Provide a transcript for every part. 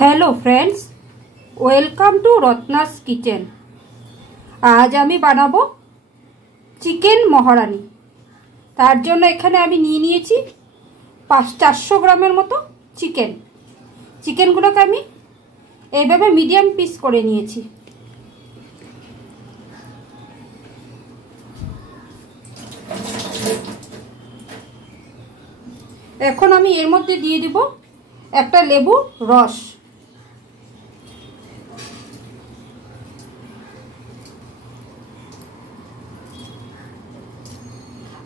Hello friends, welcome to Ratna's kitchen. आज आमी बानाबो चिकेन महारानी। तार जोन्नो एखाने आमी निये नियेछि 400 ग्रामेर मतो चिकेन। चिकेनगुलोके आमी एइभाবে मिडियाम पिस करे नियेछि। एखन आमी एर मध्य दिये देब एकटा लेबुर रस।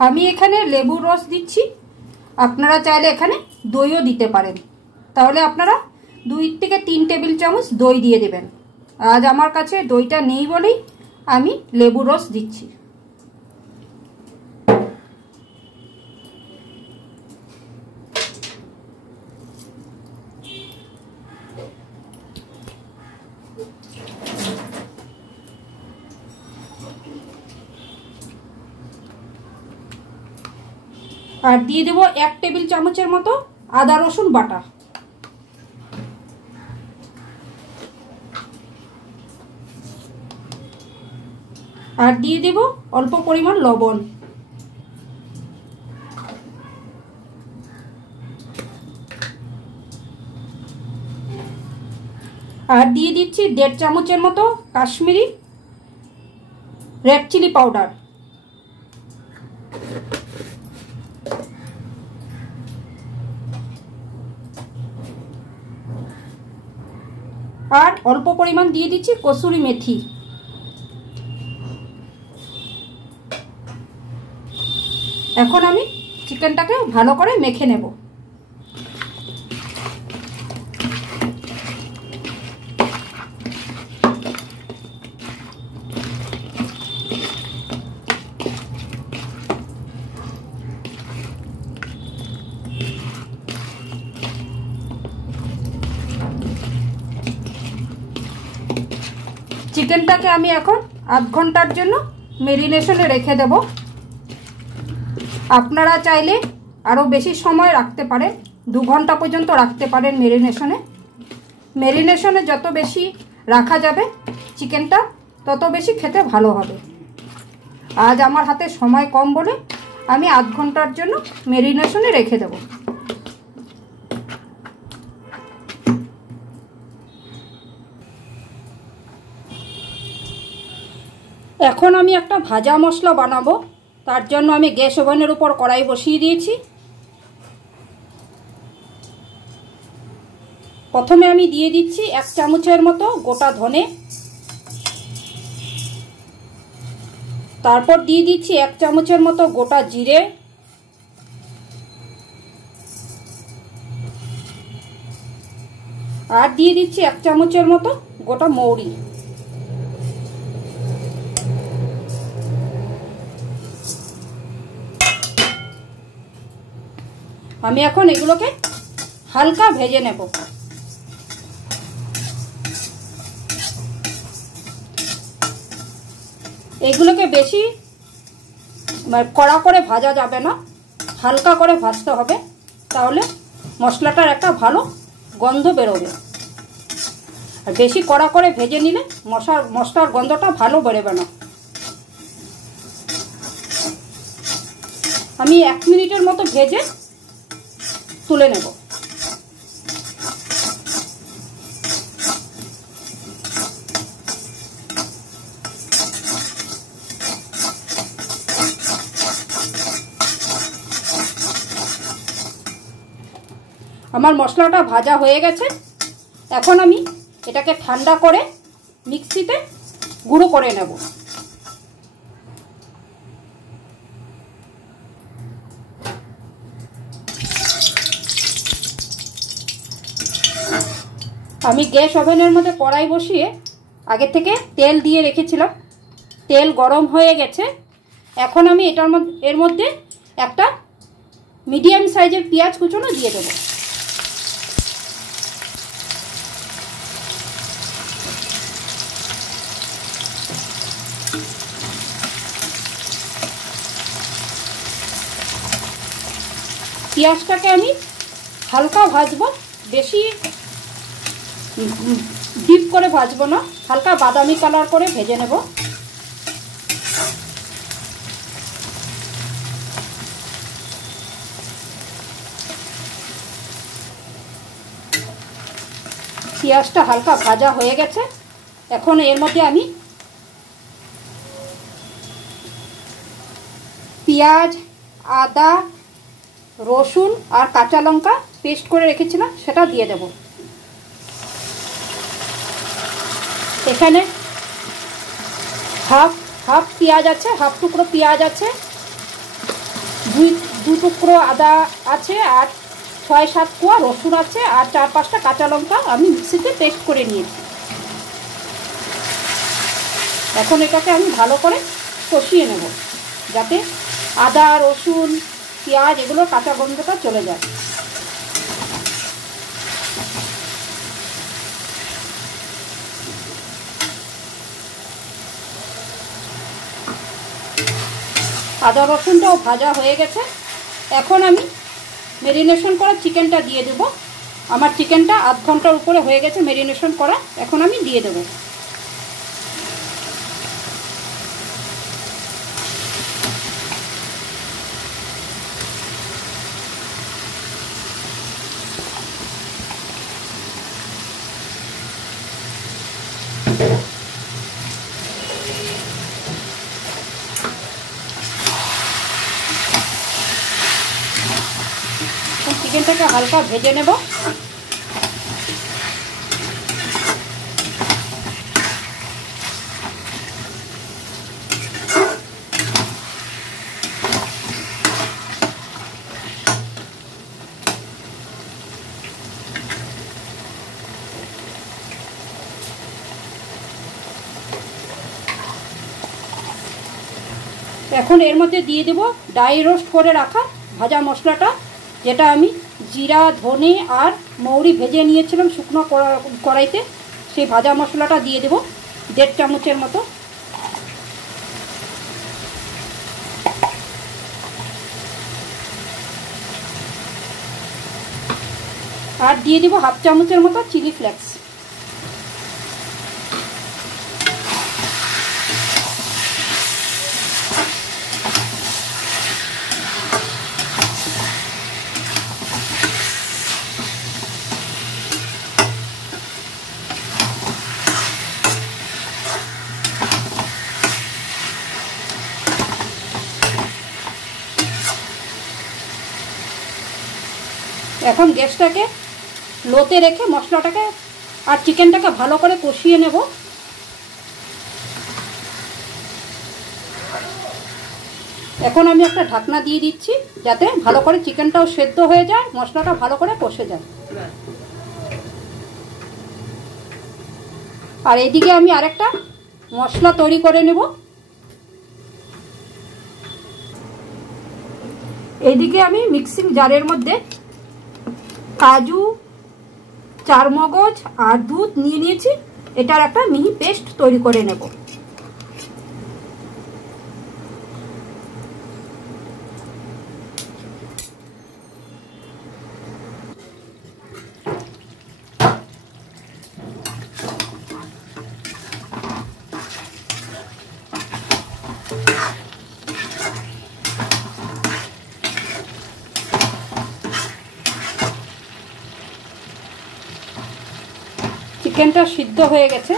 आमी एखाने लेबुर रस दिচ্ছি, আপনারা চাইলে এখানে দইও দিতে পারেন। তাহলে আপনারা 2 থেকে 3 টেবিল চামচ দই দিয়ে দেবেন। আজ আমার কাছে দইটা নেই বলেই আমি লেবুর রস দিচ্ছি। और दिए देव 1 टेबिल चामचेर मतो आदा रसुन बाटा। और दिए देव अल्प परिमाण लवण। और दिए दिচ্ছি 1.5 চামচের মতো কাশ্মীরি रेड चिली पाउडार। और अल्प परिमाण दिए दीची कसूरी এখন আমি চিকেনটাকে ভালো করে মেখে নেব। চিকেনটাকে আমি এখন আধ ঘন্টার জন্য মেরিনেশনে রেখে দেব। আপনারা চাইলে আরও বেশি সময় রাখতে পারেন, 2 ঘন্টা পর্যন্ত রাখতে পারেন মেরিনেশনে। মেরিনেশনে যত বেশি রাখা যাবে চিকেনটা তত বেশি খেতে ভালো হবে। আজ আমার হাতে সময় কম বলে আমি আধ ঘন্টার জন্য মেরিনেশনে রেখে দেব। এখন আমি একটা ভাজা মশলা বানাবো। তার জন্য আমি গ্যাস ওভেনের উপর কড়াই বসিয়ে দিয়েছি। প্রথমে আমি দিয়ে দিচ্ছি 1 চামচের মতো গোটা ধনে। তারপর দিয়ে দিচ্ছি 1 চামচের মতো গোটা জিরে। আর দিয়ে দিচ্ছি 1 চামচের মতো গোটা মৌরি। আমি এখন এগুলোকে হালকা ভেজে নেব। এগুলোকে বেশি কড়া করে ভাজা যাবে না, হালকা করে ভাজতে হবে, তাহলে মশলাটার একটা ভালো গন্ধ বেরোবে। আর বেশি কড়া করে ভেজে নিলে মশলার গন্ধটা ভালো বেরোবে না। আমি 1 মিনিটের মতো ভেজে তুলে নেব। আমার মশলাটা ভাজা হয়ে গেছে। এখন আমি এটাকে ঠান্ডা করে মিক্সিতে গুঁড়ো করে নেব। আমি গ্যাস ওভেনের মধ্যে কড়াই বসিয়ে আগে থেকে তেল দিয়ে রেখেছিলাম। তেল গরম হয়ে গেছে। এখন আমি এর মধ্যে একটা মিডিয়াম সাইজের পেঁয়াজ কুচনো দিয়ে দেব। পেঁয়াজটাকে আমি হালকা ভাজবো, বেশি ডিপ করে ভাজবো না, হালকা বাদামি কালার করে ভেজে নেব। পেঁয়াজটা হালকা ভাজা হয়ে গেছে। এখন এর মধ্যে আমি পেঁয়াজ, আদা, রসুন আর কাঁচা লঙ্কা পেস্ট করে রেখেছিলাম সেটা দিয়ে দেব। এখানে হাফ পেঁয়াজ আছে, হাফ টুকরো পেঁয়াজ আছে, দু টুকরো আদা আছে, আর 6-7 কোয়া রসুন আছে, আর 4-5টা কাঁচা লঙ্কা আমি মিক্সিতে পেস্ট করে নিয়েছি। এখন এটাকে আমি ভালো করে কষিয়ে নেব যাতে আদা, রসুন, পেঁয়াজ এগুলো কাঁচা গন্ধটা চলে যায়। আদা রসুনটাও ভাজা হয়ে গেছে। এখন আমি ম্যারিনেশন করা চিকেনটা দিয়ে দেব। আমার চিকেনটা আধ ঘন্টার উপরে হয়ে গেছে ম্যারিনেশন করা, এখন আমি দিয়ে দেব। চিকেনটাকে হালকা ভেজে নেব। এখন এর মধ্যে দিয়ে দেব ড্রাই রোস্ট করে রাখা ভাজা মশলাটা, যেটা আমি জিরা, ধনে আর মৌরি ভেজে নিয়েছিলাম শুকনো কড়াইতে। সেই ভাজা মশলাটা দিয়ে দেব 1.5 চামচের মতো। আর দিয়ে দেব 1/2 চামচের মতো চিলি ফ্লেক্স। এখন গ্যাসটাকে লোতে রেখে মশলাটাকে আর চিকেনটাকে ভালো করে কষিয়ে নেব। এখন আমি একটা ঢাকনা দিয়ে দিচ্ছি যাতে ভালো করে চিকেনটাও সেদ্ধ হয়ে যায়, মশলাটা ভালো করে কষে যায়। আর এইদিকে আমি আরেকটা মশলা তৈরি করে নেব। এইদিকে আমি মিক্সিং জারের মধ্যে কাজু, চারমগজ আর দুধ নিয়ে নিয়েছি। এটার একটা মিহি পেস্ট তৈরি করে নেব। চিকেনটা সিদ্ধ হয়ে গেছে,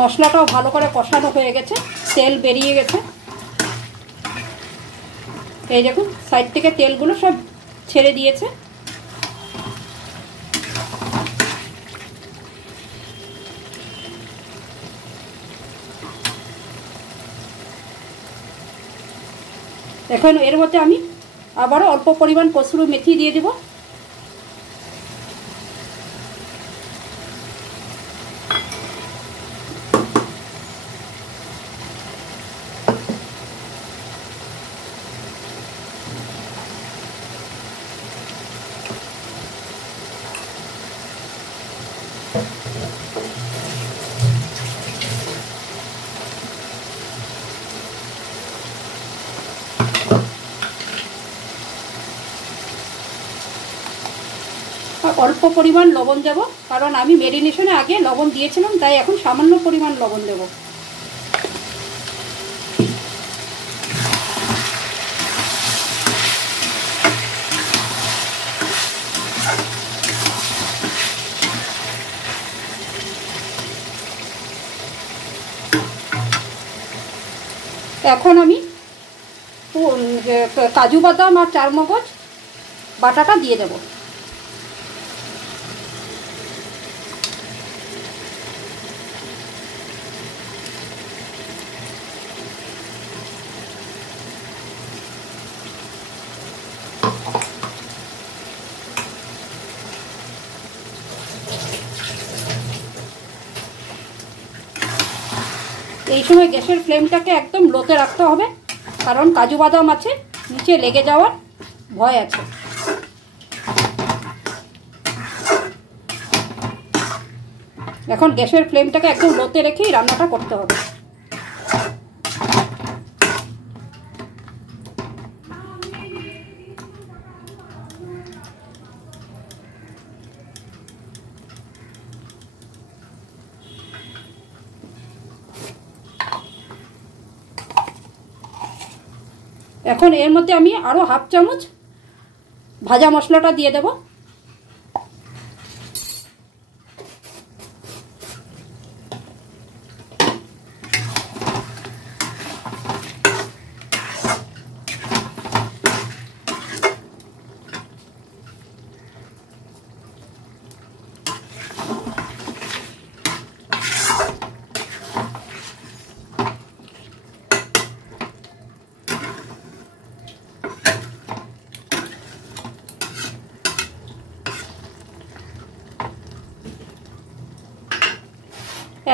মশলাটাও ভালো করে কষানো হয়ে গেছে, তেল বেরিয়ে গেছে। এই দেখুন সাইড থেকে তেলগুলো সব ছেড়ে দিয়েছে। এখন এর মধ্যে আমি আবারও অল্প পরিমাণ কসুরি মেথি দিয়ে দেব। অল্প পরিমাণ লবণ দেব, কারণ আমি ম্যারিনেশনে আগে লবণ দিয়েছিলাম, তাই এখন সামান্য পরিমাণ লবণ দেব। এখন আমি কাজু বাদাম আর চারমগজ বাটাটা দিয়ে দেব। এই সময় গ্যাসের ফ্লেমটাকে একদম লোতে রাখতে হবে, কারণ কাজু বাদাম আছে, নিচে লেগে যাওয়ার ভয় আছে। এখন গ্যাসের ফ্লেমটাকে একদম লোতে রেখেই রান্নাটা করতে হবে। এখন এর মধ্যে আমি আরও হাফ চামচ ভাজা মশলাটা দিয়ে দেব।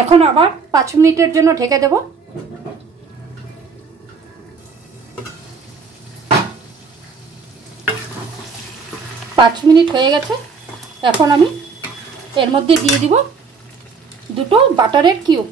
এখন আবার 5 মিনিটের জন্য ঢেকে দেব। 5 মিনিট হয়ে গেছে। এখন আমি এর মধ্যে দিয়ে দিব দুটো বাটারের কিউব।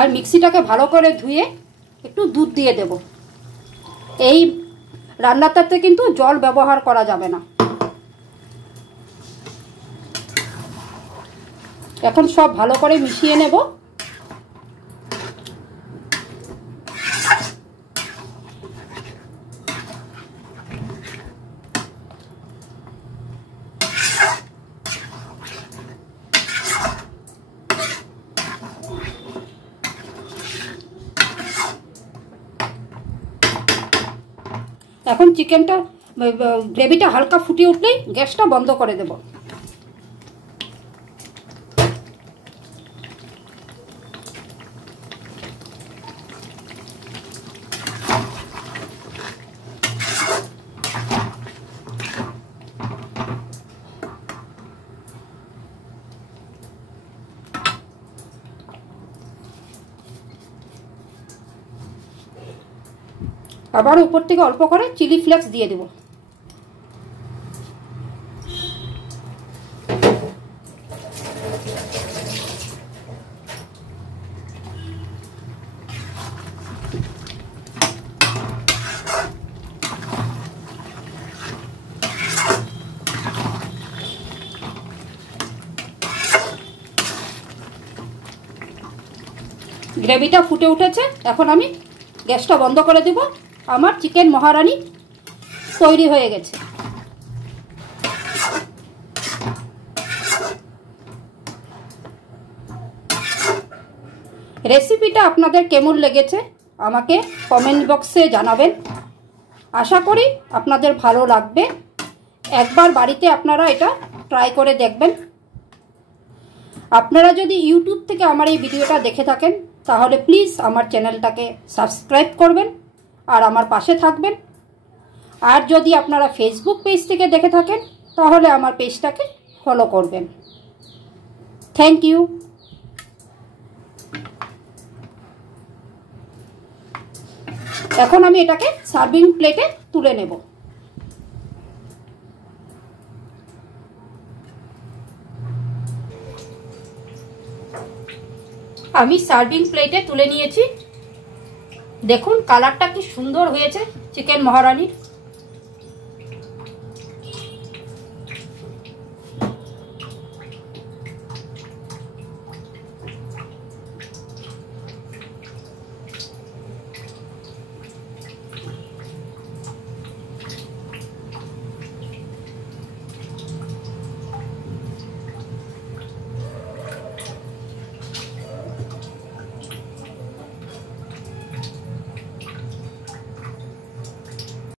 আর মিক্সিটাকে ভালো করে ধুয়ে একটু দুধ দিয়ে দেব। এই রান্নাটাতে কিন্তু জল ব্যবহার করা যাবে না। এখন সব ভালো করে মিশিয়ে নেব। এখন চিকেনটা গ্রেভিটা হালকা ফুটে উঠলেই গ্যাসটা বন্ধ করে দেব। আবার উপর থেকে অল্প করে চিলি ফ্লেক্স দিয়ে দেব। গ্রেভিটা ফুটে উঠেছে, এখন আমি গ্যাসটা বন্ধ করে দেব। আমার চিকেন মহারানি তৈরি হয়ে গেছে। রেসিপিটা আপনাদের কেমন লেগেছে আমাকে কমেন্ট বক্সে জানাবেন। আশা করি আপনাদের ভালো লাগবে। একবার বাড়িতে আপনারা এটা ট্রাই করে দেখবেন। আপনারা যদি ইউটিউব থেকে আমার এই ভিডিওটা দেখে থাকেন তাহলে প্লিজ আমার চ্যানেলটাকে সাবস্ক্রাইব করবেন আর আমার পাশে থাকবেন। আর যদি আপনারা ফেসবুক পেজ থেকে দেখে থাকেন তাহলে আমার পেজটাকে ফলো করবেন। Thank you. এখন আমি এটাকে সার্ভিং প্লেটে তুলে নেব। আমি সার্ভিং প্লেটে তুলে নিয়েছি। দেখুন কালারটা কি সুন্দর হয়েছে চিকেন মহারানির।